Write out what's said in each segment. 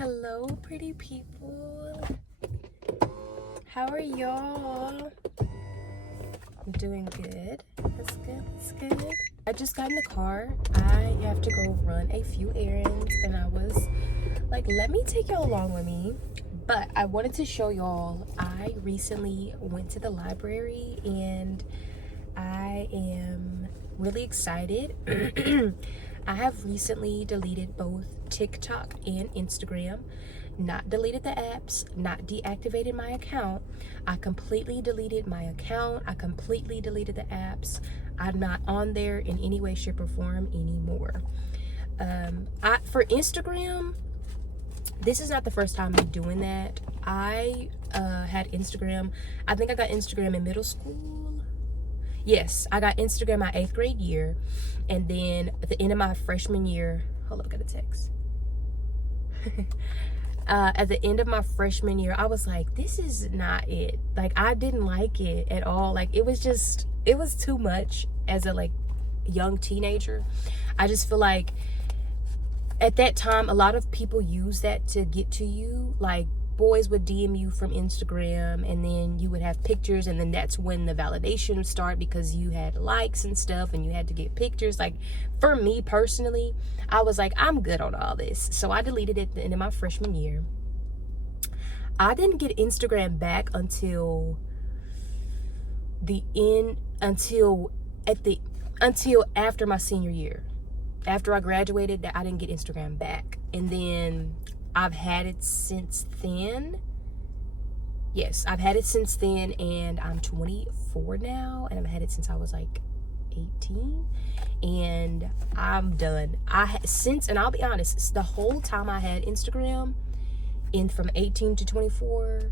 Hello, pretty people. How are y'all? I'm doing good. That's good. That's good. I just got in the car. I have to go run a few errands, and I was like, let me take y'all along with me. But I wanted to show y'all, I recently went to the library, and I am really excited. I have recently deleted both TikTok and Instagram. Not deleted the apps, not deactivated my account. I completely deleted my account. I completely deleted the apps. I'm not on there in any way, shape, or form anymore. For Instagram, this is not the first time I'm doing that. I had Instagram. I think I got Instagram in middle school. Yes, I got Instagram my 8th grade year. And then at the end of my freshman year, hold up, I got a text. At the end of my freshman year, I was like, this is not it. Like, I didn't like it at all. Like, it was too much as a young teenager. I just feel like at that time, a lot of people use that to get to you. Like, boys would DM you from Instagram, and then you would have pictures, and then that's when the validation would start because you had likes and stuff, and you had to get pictures. Like, for me personally, I was like, I'm good on all this. So I deleted it at the end of my freshman year. I didn't get Instagram back until after my senior year. After I graduated, I didn't get Instagram back. And then I've had it since then. Yes, I've had it since then, and I'm 24 now, and I've had it since I was like 18, and I'm done. And I'll be honest, the whole time I had Instagram, from 18 to 24,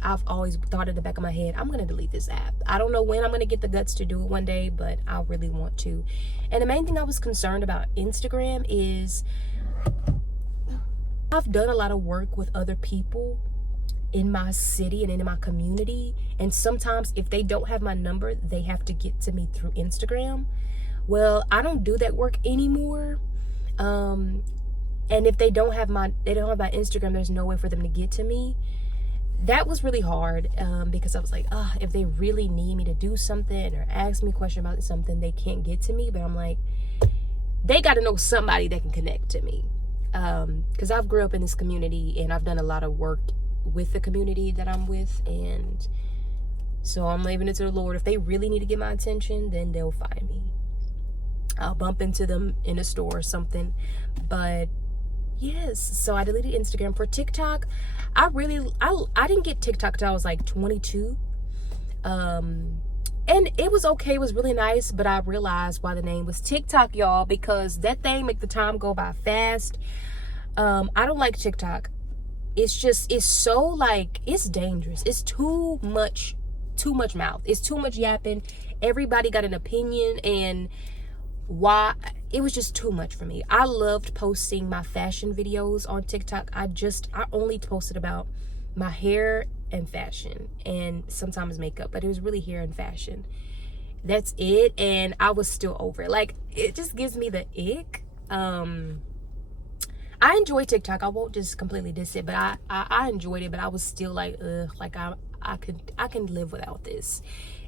I've always thought in the back of my head, I'm gonna delete this app. I don't know when I'm gonna get the guts to do it one day, but I really want to. And the main thing I was concerned about Instagram is I've done a lot of work with other people in my city and in my community, and sometimes if they don't have my number, they have to get to me through Instagram. Well, I don't do that work anymore. And if they don't have my Instagram, there's no way for them to get to me. That was really hard, because I was like, if they really need me to do something or ask me a question about something, they can't get to me. But I'm like, they got to know somebody that can connect to me. Because I've grew up in this community, and I've done a lot of work with the community that I'm with, and so I'm leaving it to the Lord. If they really need to get my attention, then they'll find me. I'll bump into them in a store or something. But yes, so I deleted Instagram. For TikTok, I didn't get TikTok till I was like 22. And it was okay, it was really nice, but I realized why the name was TikTok, y'all, because that thing make the time go by fast. I don't like TikTok. It's so it's dangerous. It's too much mouth. It's too much yapping. Everybody got an opinion, and why it was just too much for me. I loved posting my fashion videos on TikTok. I only posted about my hair and fashion, and sometimes makeup, but it was really hair and fashion. That's it. And I was still over it. Like, it just gives me the ick. I enjoy TikTok. I won't just completely diss it, but I enjoyed it, but I was still like, ugh, like I can live without this.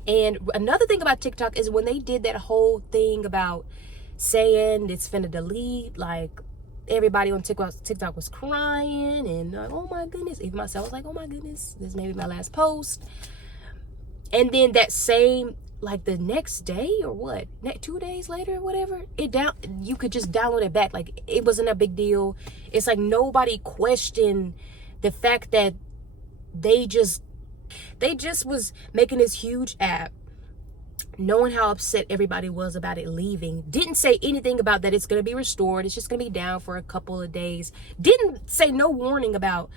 And another thing about TikTok is when they did that whole thing about saying it's finna delete, like, everybody on TikTok was crying, and like, oh my goodness. Even myself was like, oh my goodness, this may be my last post. And then that same, like, the next day or what, 2 days later or whatever, you could just download it back. Like, it wasn't a big deal. It's like nobody questioned the fact that they just was making this huge app, knowing how upset everybody was about it leaving. Didn't say anything about that it's going to be restored. It's just going to be down for a couple of days. Didn't say no warning about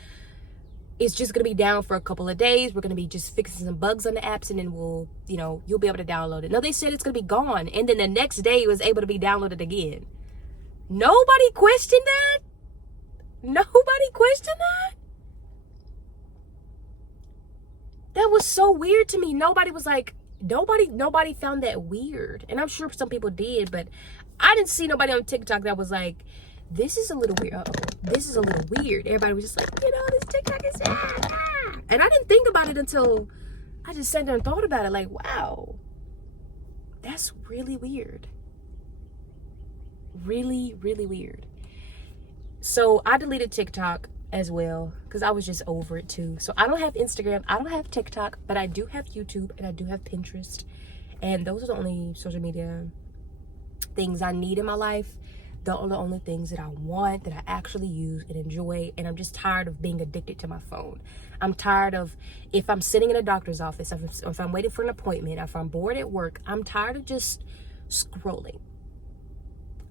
it's just going to be down for a couple of days. We're going to be just fixing some bugs on the apps, and then you'll be able to download it. No, they said it's going to be gone. And then the next day it was able to be downloaded again. Nobody questioned that. Nobody questioned that. That was so weird to me. Nobody was like, nobody found that weird. And I'm sure some people did, but I didn't see nobody on TikTok that was like, this is a little weird. This is a little weird. Everybody was just like, this TikTok is and I didn't think about it until I just sat there and thought about it. Like, wow, that's really weird. Really, really weird. So I deleted TikTok as well because I was just over it too. So I don't have Instagram, I don't have TikTok, but I do have YouTube and I do have Pinterest. And those are the only social media things I need in my life. Those are the only things that I want, that I actually use and enjoy. And I'm just tired of being addicted to my phone. I'm tired of, if I'm sitting in a doctor's office, if I'm waiting for an appointment, if I'm bored at work, I'm tired of just scrolling.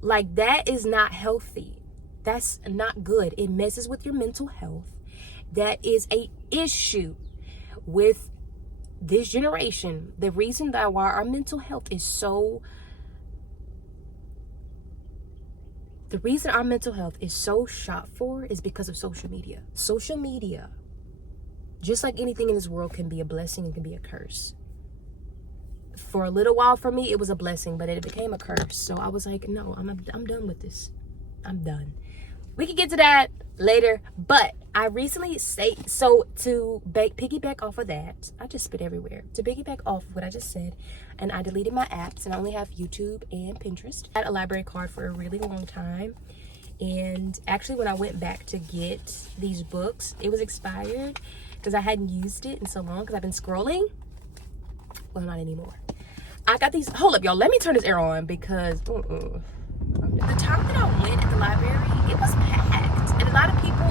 Like, that is not healthy. That's not good. It messes with your mental health. That is a issue with this generation. The reason that why our mental health is so, the reason our mental health is so shot for is because of social media. Social media, just like anything in this world, can be a blessing and can be a curse. For a little while for me, it was a blessing, but it became a curse. So I was like, no, I'm done with this. I'm done. We can get to that later, but I recently so to piggyback off of that, I just spit everywhere. To piggyback off of what I just said, and I deleted my apps, and I only have YouTube and Pinterest. I had a library card for a really long time, and actually when I went back to get these books, it was expired because I hadn't used it in so long because I've been scrolling. Well, not anymore. I got these. Hold up, y'all. Let me turn this air on because the time that I went at the library, it was packed, and a lot of people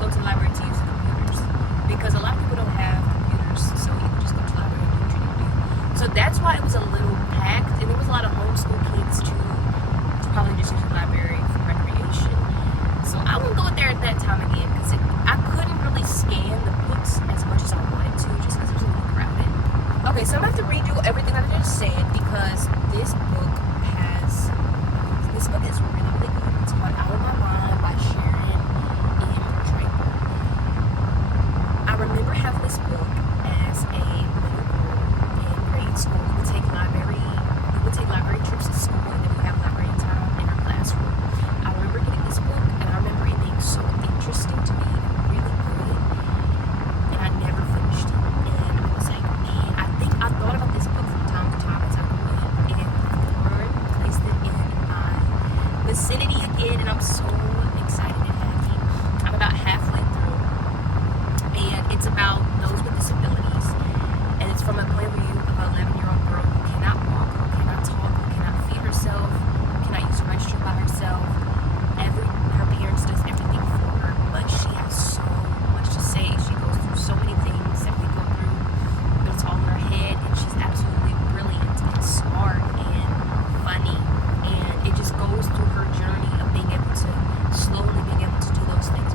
go to the library to use the computers because a lot of people don't have computers, so you can just go to the library and do what you need to do. So that's why it was a little packed, and there was a lot of homeschool kids too, probably just use the library for recreation. So I wouldn't go there at that time again because I couldn't really scan the books as much as I wanted to, just because it was a little crowded. Okay, so I'm going to have to redo everything that I just said because this book is really, really good. It's called Out of My Mind by Sharon and Draper. I remember having this book as a little girl in grade school. We would take library trips to school, and then we have library time in our classroom. I remember getting this book, and I remember it being so interesting to me and really good, and I never finished it. And I was like, man, I thought about this book from time to time as I grew up, and the Lord placed it in my vicinity again, and I'm so excited and happy. I'm about halfway through, and it's about those with disabilities, and it's from a point of view of an 11-year-old girl who cannot walk, who cannot talk, who cannot feed herself, who cannot use the restroom by herself. Her parents does everything for her, but she has so much to say. She goes through so many things that we go through, but it's all in her head, and she's absolutely brilliant and smart and funny, and it just goes through her journey of being able to slowly being able to do those things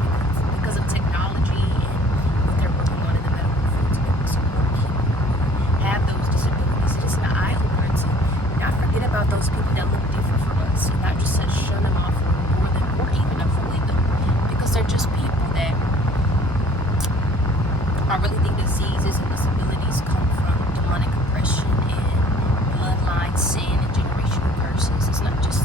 because of technology and what they're working on in the medical field to be able to support people who have those disabilities. It's just an eye-opener to not forget about those people that look different from us, and not just to shun them off or even avoid them, because they're just people that I really think diseases and disabilities come from demonic oppression and bloodline sin and generational curses. It's not just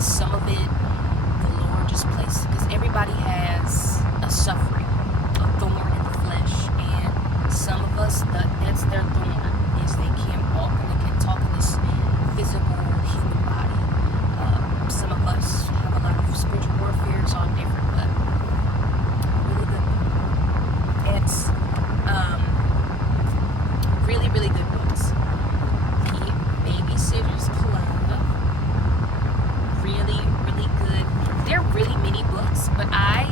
some of it the Lord just placed, because everybody has a suffering, a thorn in the flesh, and some of us, that's their thorn, is they can't walk and they can't talk in this physical human body. Some of us have a lot of spiritual warfare. It's all different, but really good. It's really, really good books. The Babysitter's Club. Really, really good. They're really mini books, but I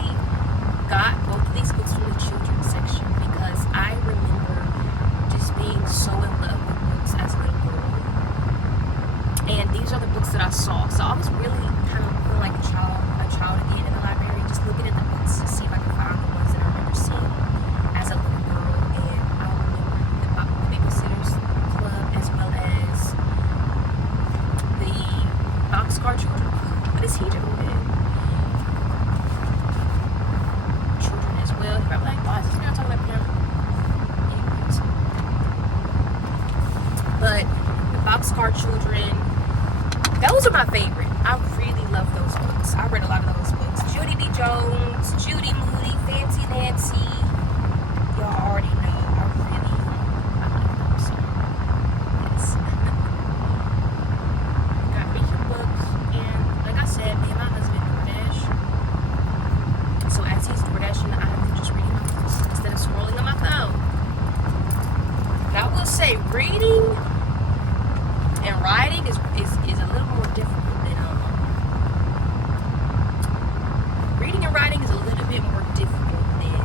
got both of these books from the children's section because I remember just being so in love with books as a little girl. And these are the books that I saw. So I was really kind of feeling like a child again in the library, just looking at the books to see if I could find the ones that I remember seeing as a little girl. And I remember the Babysitter's Club as well as the Boxcar Children. What is he doing? Children as well. You're probably like, why is this girl talking about him? Anyways. But the Boxcar Children, Those are my favorite. I really love those books. I read a lot of those books. Judy B. Jones, Judy Moody, Fancy Nancy. Y'all already know. I like those. Yes. Got reading books, and like I said, me and my husband DoorDash. So as he's DoorDashing, I have to just read my books instead of scrolling on my phone. And I will say, reading and writing is a little more difficult than reading and writing is a little bit more difficult than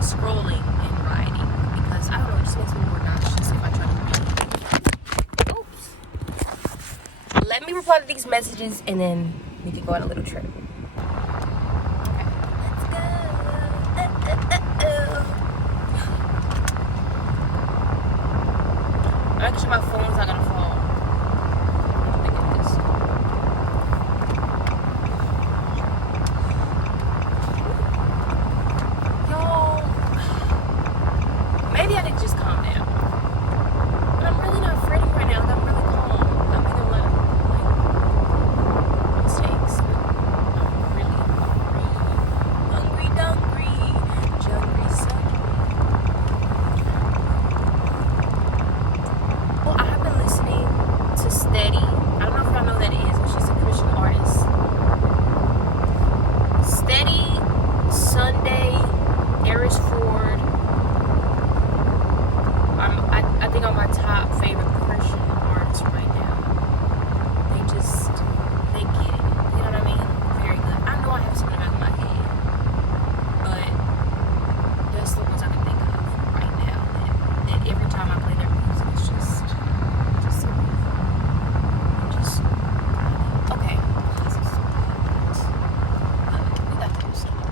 scrolling and writing, because I don't know, it just makes me more nauseous if I try to read. Oops. Let me reply to these messages and then we can go on a little trip. Okay, let's go. Make sure my phone's not gonna fall. Maybe I did just calm down. But I'm really not fretting right now. I'm really calm. I'm making a lot of mistakes. But I'm really hungry, jungry, sungry. Well, I have been listening to Steady. I don't know if y'all know who that is, but she's a Christian artist. Steady, Sunday, Eris Ford. I think I'm my top favorite Christian artists right now. They get it. You know what I mean? Very good. I know I have something about in my head, but that's the ones I can think of right now. That every time I play their music, it's just so beautiful. Just okay. We got to do something.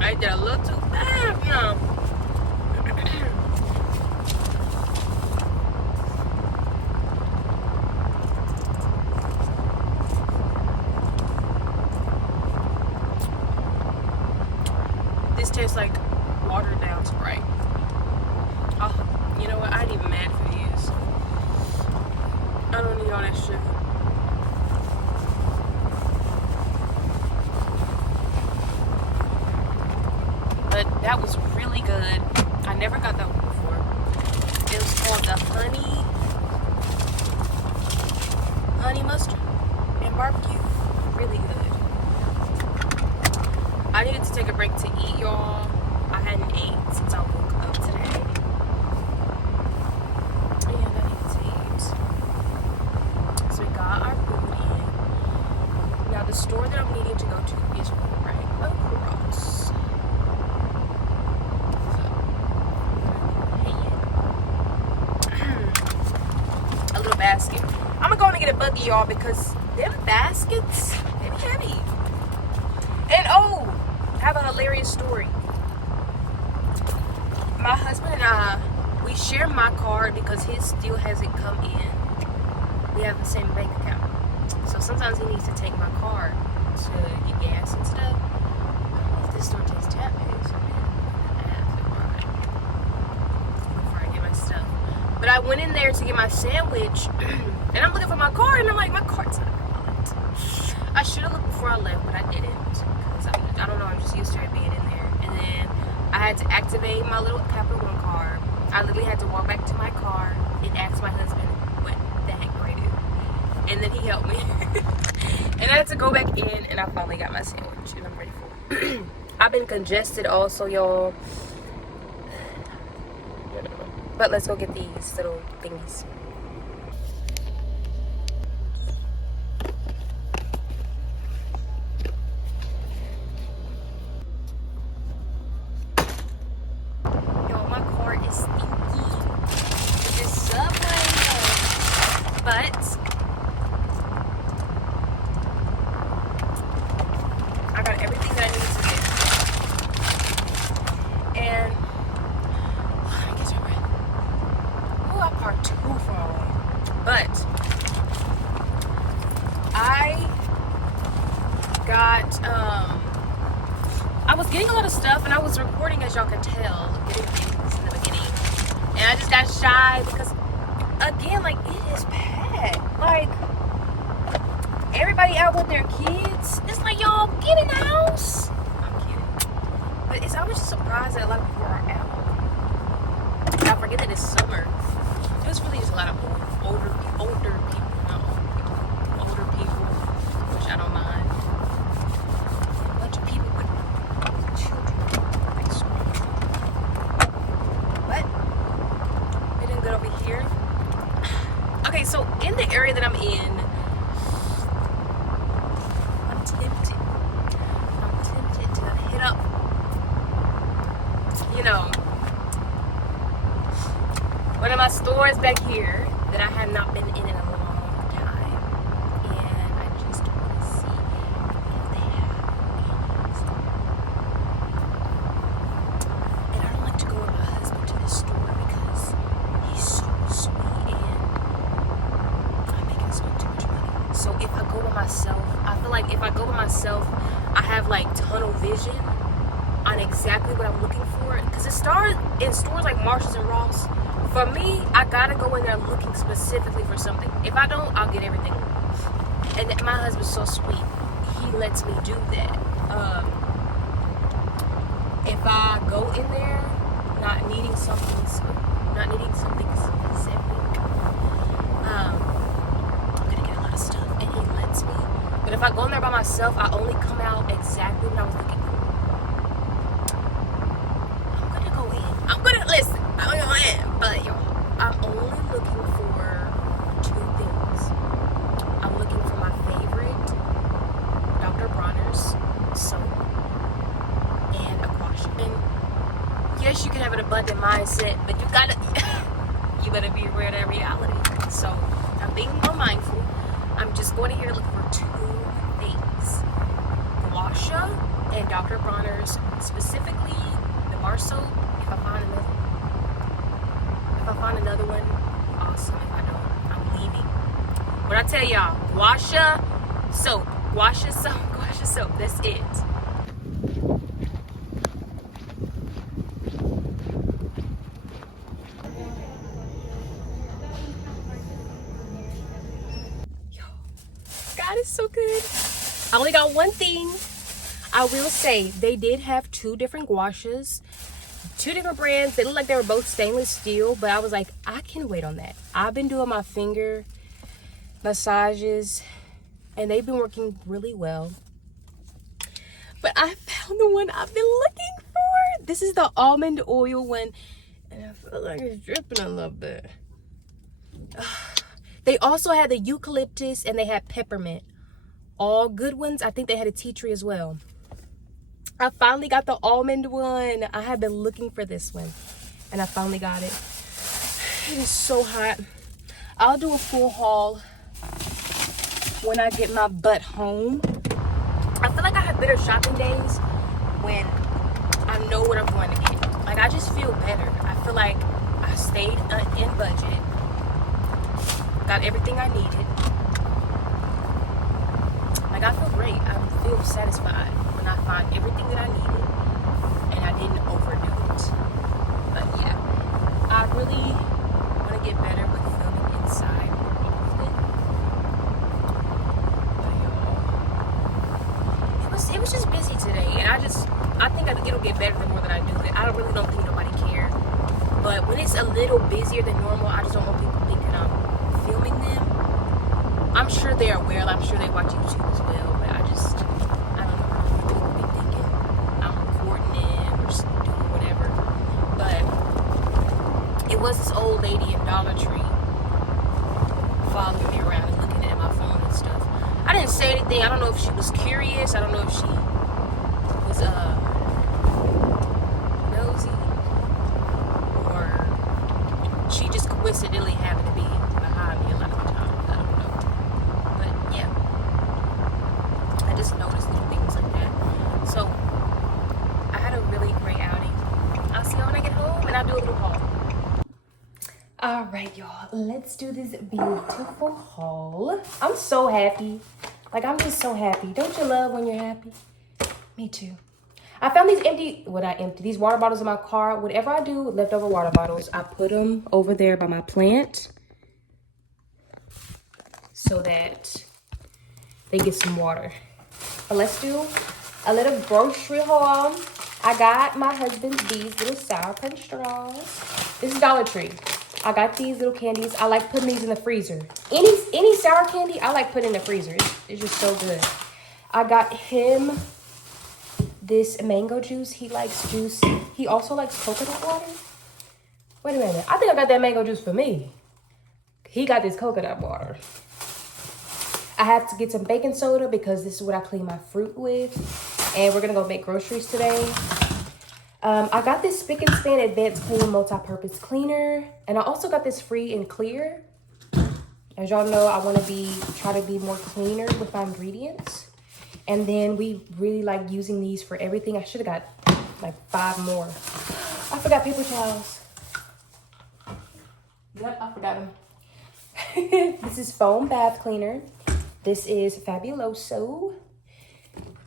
I did a little too fast now. This tastes like watered down Sprite. Oh, you know what? I ain't even mad for these. I don't need all that shit. But that was really good. I never got that one before. It was called the honey mustard and barbecue. Really good. I needed to take a break to eat, y'all. I hadn't ate since I woke up today. And I need to eat. So we got our food in. Now the store that I'm needing to go to is right across. A little basket. I'm gonna go and get a buggy, y'all, because them baskets, they be heavy. And oh, I have a hilarious story. My husband and I, we share my card because his still hasn't come in. We have the same bank account. So sometimes he needs to take my card to get gas and stuff. I don't know if this store takes tap pay, so I'm gonna ask before I get my stuff. But I went in there to get my sandwich, and I'm looking for my card, and I'm like, my card's not wallet. I should have looked before I left, but I didn't. Because I don't know, I'm just used to it being in there. And then I had to activate my little Capital One card. I literally had to walk back to my car and ask my husband what the heck do I do. And then he helped me. And I had to go back in, and I finally got my sandwich, and I'm ready for it. I've been congested also, y'all. But let's go get these little thingies. I was getting a lot of stuff, and I was recording, as y'all can tell, getting things in the beginning, and I just got shy because, again, like, it is bad. Like, everybody out with their kids. It's like, y'all, get in the house. I'm kidding. But I was just surprised that a lot of people are out. I forget that it's summer. It was really just a lot of older people, older people, which I don't mind. A bunch of people with children. But we did good over here. Okay, so in the area that I'm in, I'm tempted to hit up, one of my stores back here that I have not been in a long time, and I just want to see if they have any. And I don't like to go with my husband to this store because he's so sweet and I'm making us spend too much money. So if I go by myself, I feel like if I go by myself, I have like tunnel vision on exactly what I'm looking for. Because in stores like Marshalls and Ross, for me, I gotta go in there looking specifically for something. If I don't, I'll get everything. And my husband's so sweet. He lets me do that. If I go in there not needing something specific, I'm gonna get a lot of stuff, and he lets me. But if I go in there by myself, I only come out exactly what I was looking for. Listen, but I'm only looking for two things. I'm looking for my favorite Dr. Bronner's soap and a wash. And yes, you can have an abundant mindset, but you better be aware of that reality. So I'm being more mindful. I'm just going here to look for two things: Guasha and Dr. Bronner's, specifically the bar soap. If I find another one, awesome. If I don't, I'm leaving. But I tell y'all, Guasha soap. That's it. Yo, God is so good. I only got one thing. I will say they did have two different guashas. Two different brands. They look like they were both stainless steel, but I was like, I can wait on that. I've been doing my finger massages and they've been working really well. But I found the one I've been looking for. This is the almond oil one, and I feel like it's dripping a little bit. They also had the eucalyptus and they had peppermint. All good ones. I think they had a tea tree as well. I finally got the almond one. I have been looking for this one, and I finally got it. It is so hot. I'll do a full haul when I get my butt home. I feel like I have better shopping days when I know what I'm going to get. Like, I just feel better. I feel like I stayed in budget, got everything I needed. Like, I feel great. I feel satisfied when I find everything that I needed and I didn't overdo it. But yeah, I really want to get better with filming inside more often. But it was just busy today, and I think it'll get better the more that I do it. I really don't think nobody cares. But when it's a little busier than normal, I just don't want people thinking I'm filming them. I'm sure they're aware. I'm sure they watch YouTube as well, but I don't know. People be thinking I'm recording it or just doing whatever. But it was this old lady in Dollar Tree following me around and looking at my phone and stuff. I didn't say anything. I don't know if she was curious. I don't know if she was nosy, or she just coincidentally happened to be behind me a lot of the time. I don't know. But yeah, I just noticed little things like that. So I had a really great outing. I'll see y'all when I get home, and I'll do a little haul. All right, y'all, let's do this beautiful haul. I'm so happy Like, I'm just so happy. Don't you love when you're happy? Me too. I found these these water bottles in my car. Whatever I do with leftover water bottles, I put them over there by my plant so that they get some water. But let's do a little grocery haul. I got my husband these little Sour Punch straws. This is Dollar Tree. I got these little candies. I like putting these in the freezer. Any sour candy, I like putting in the freezer. It's just so good. I got him this mango juice. He likes juice. He also likes coconut water. Wait a minute. I think I got that mango juice for me. He got this coconut water. I have to get some baking soda because this is what I clean my fruit with. And we're going to go make groceries today. I got this Spick and Span Advanced Clean Multi-Purpose Cleaner. And I also got this Free and Clear. As y'all know, I want to try to be more cleaner with my ingredients. And then we really like using these for everything. I should have got like 5 more. I forgot paper towels. Yep, I forgot them. This is foam bath cleaner. This is Fabuloso.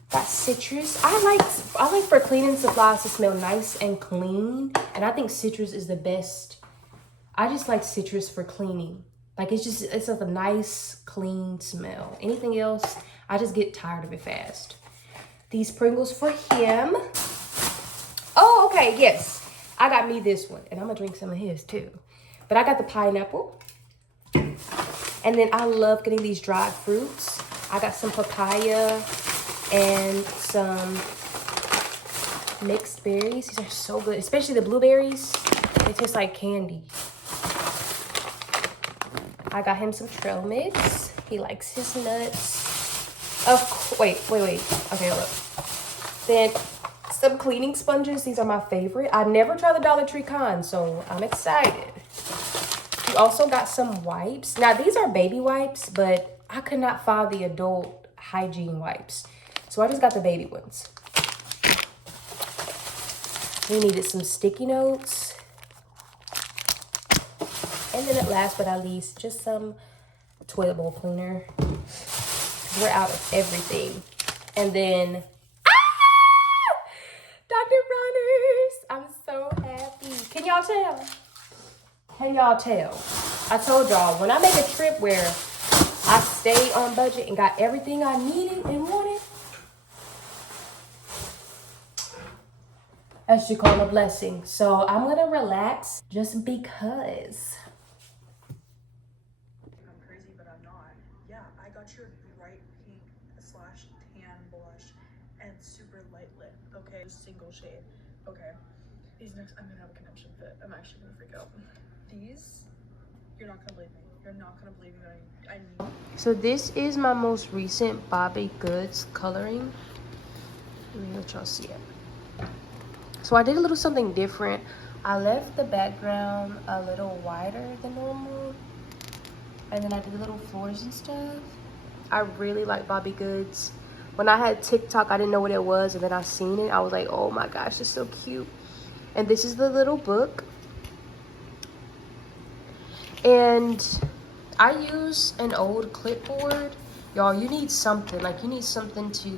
Got citrus. I like for cleaning supplies to smell nice and clean. And I think citrus is the best. I just like citrus for cleaning. Like it's like a nice, clean smell. Anything else, I just get tired of it fast. These Pringles for him. Oh, okay, yes. I got me this one. And I'm gonna drink some of his too. But I got the pineapple. And then I love getting these dried fruits. I got some papaya and some mixed berries. These are so good, especially the blueberries. They taste like candy. I got him some trail mix. He likes his nuts. Wait. Okay, look. Then some cleaning sponges. These are my favorite. I never tried the Dollar Tree Con, so I'm excited. We also got some wipes. Now, these are baby wipes, but I could not find the adult hygiene wipes. So I just got the baby ones. We needed some sticky notes. And then last but not least, just some toilet bowl cleaner. We're out of everything. And then, Dr. Runners, I'm so happy. Can y'all tell? Can y'all tell? I told y'all, when I make a trip where I stayed on budget and got everything I needed and wanted, I should call it a blessing. So I'm gonna relax just because. I'm crazy, but I'm not. Yeah, I got your bright pink / tan blush and super light lip. Okay, single shade. Okay, these next, I'm gonna have a connection fit. I'm actually gonna freak out. These, you're not gonna believe me. You're not gonna believe me. I need. So this is my most recent Bobby Goods coloring. Let me let y'all see it. So I did a little something different. I left the background a little wider than normal. And then I did little floors and stuff. I really like Bobby Goods. When I had TikTok, I didn't know what it was. And then I seen it. I was like, oh my gosh, it's so cute. And this is the little book. And I use an old clipboard. Y'all, you need something. Like, you need something to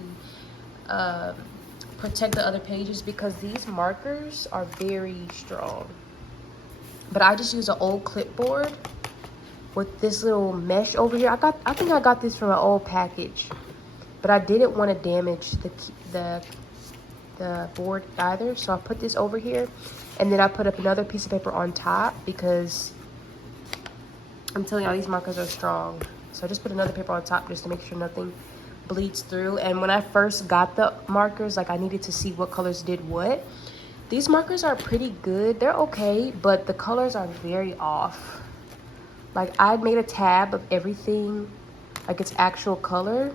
protect the other pages because these markers are very strong. But I just use an old clipboard with this little mesh over here. I think I got this from an old package, but I didn't want to damage the board either. So I put this over here, and then I put up another piece of paper on top because I'm telling y'all, these markers are strong. So I just put another paper on top just to make sure nothing bleeds through. And when I first got the markers, like, I needed to see what colors did what. These markers are pretty good. They're okay, but the colors are very off. Like, I made a tab of everything, like its actual color.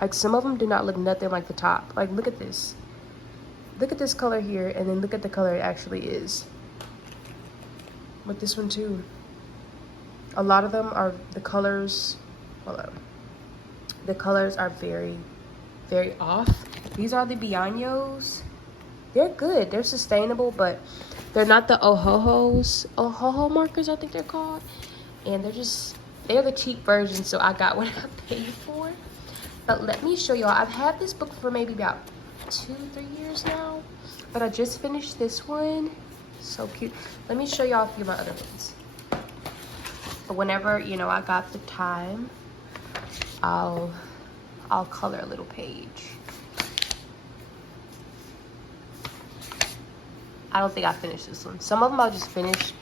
Like, some of them do not look nothing like the top. Like, look at this. Look at this color here, and then look at the color it actually is. With this one too. A lot of them are the colors. Hold on. The colors are very, very off. These are the Bianos. They're good. They're sustainable, but they're not the Ohoho markers, I think they're called. And they're the cheap version, so I got what I paid for. But let me show y'all. I've had this book for maybe about 2-3 years now, but I just finished this one. So cute. Let me show y'all a few of my other ones. But whenever, you know, I got the time, I'll color a little page. I don't think I finished this one. Some of them I'll just finish.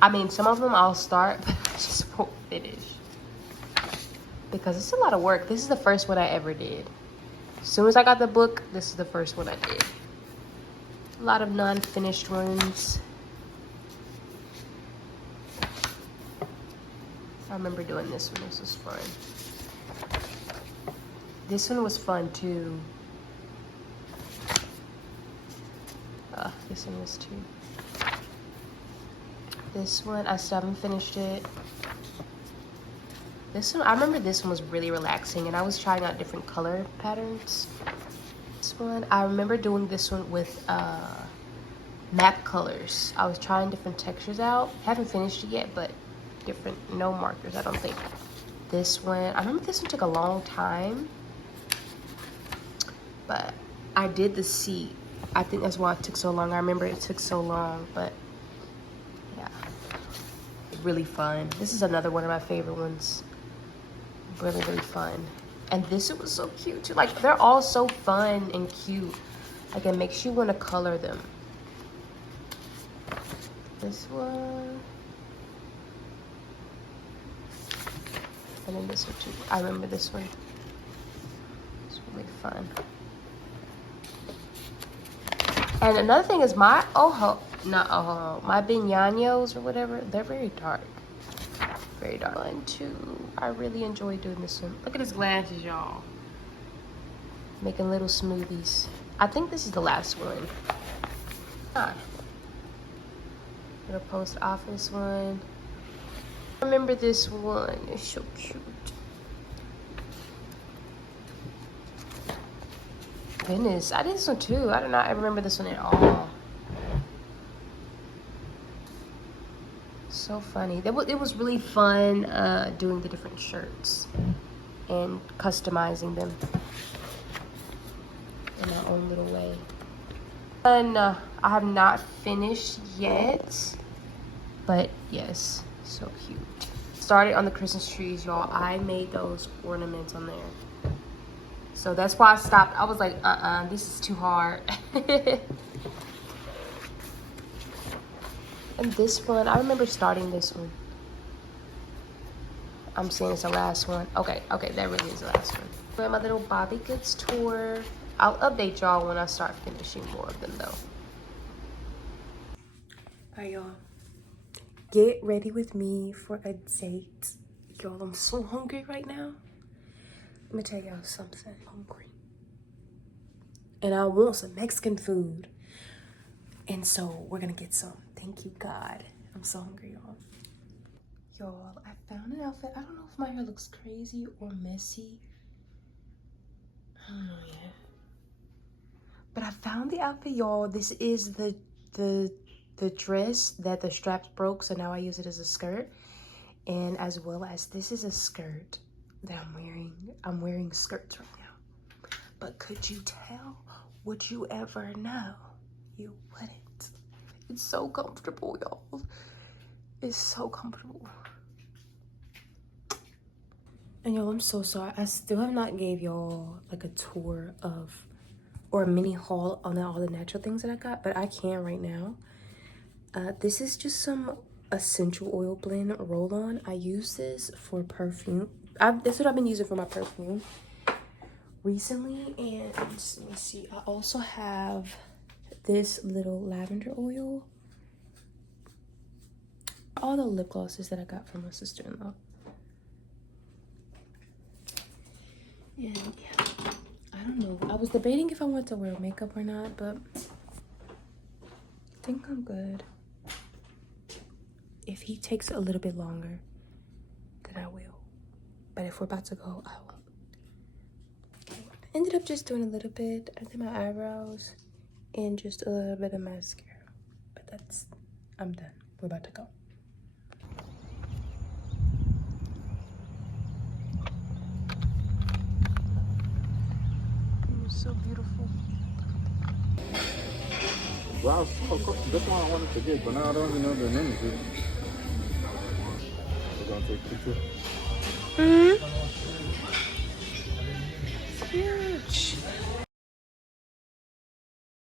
I mean, some of them I'll start, but I just won't finish. Because it's a lot of work. This is the first one I ever did. As soon as I got the book, this is the first one I did. A lot of non-finished ones. I remember doing this one. This was fun. This one was fun too. This one was too. This one, I still haven't finished it. This one, I remember this one was really relaxing, and I was trying out different color patterns. This one, I remember doing this one with map colors. I was trying different textures out. Haven't finished it yet, but different, no markers, I don't think. This one, I remember this one took a long time, but I did the seat. I think that's why it took so long. I remember it took so long, but yeah, really fun. This is another one of my favorite ones. Really, really fun. And this one was so cute too. Like, they're all so fun and cute. Like, it makes you want to color them. This one. And then this one too. I remember this one. It's really fun. And another thing is my my biñanos or whatever, they're very dark. Very dark. One, two. I really enjoy doing this one. Look at his glasses, y'all. Making little smoothies. I think this is the last one. Little post office one. I remember this one. It's so cute. Goodness, I did this one too. I do not remember this one at all. So funny. It was really fun doing the different shirts and customizing them in my own little way. And I have not finished yet, but yes, so cute. Started on the Christmas trees, y'all. I made those ornaments on there. So that's why I stopped. I was like, this is too hard. And this one, I remember starting this one. I'm saying it's the last one. Okay, that really is the last one. We're at my little Bobby Goods tour. I'll update y'all when I start finishing more of them though. All right, y'all. Get ready with me for a date. Y'all, I'm so hungry right now. Let me tell y'all something. I'm hungry. And I want some Mexican food. And so we're gonna get some. Thank you, God. I'm so hungry, y'all. Y'all, I found an outfit. I don't know if my hair looks crazy or messy. I don't know yet. But I found the outfit, y'all. This is the dress that the straps broke, so now I use it as a skirt. And as well as this is a skirt that I'm wearing. I'm wearing skirts right now. But could you tell? Would you ever know? You wouldn't. It's so comfortable, y'all. It's so comfortable. And y'all, I'm so sorry. I still have not gave y'all like a tour of or a mini haul on all the natural things that I got, but I can right now. This is just some essential oil blend roll-on. I use this for perfume. That's what I've been using for my perfume recently. And let me see. I also have this little lavender oil. All the lip glosses that I got from my sister-in-law. And yeah, I don't know. I was debating if I wanted to wear makeup or not, but I think I'm good. If he takes a little bit longer, then I will. But if we're about to go, I won't. I ended up just doing a little bit. I did my eyebrows and just a little bit of mascara. But I'm done. We're about to go. Well, I was so close. That's why I wanted to get, but now I don't even know their names. We're gonna take a picture. Mm-hmm. Huge.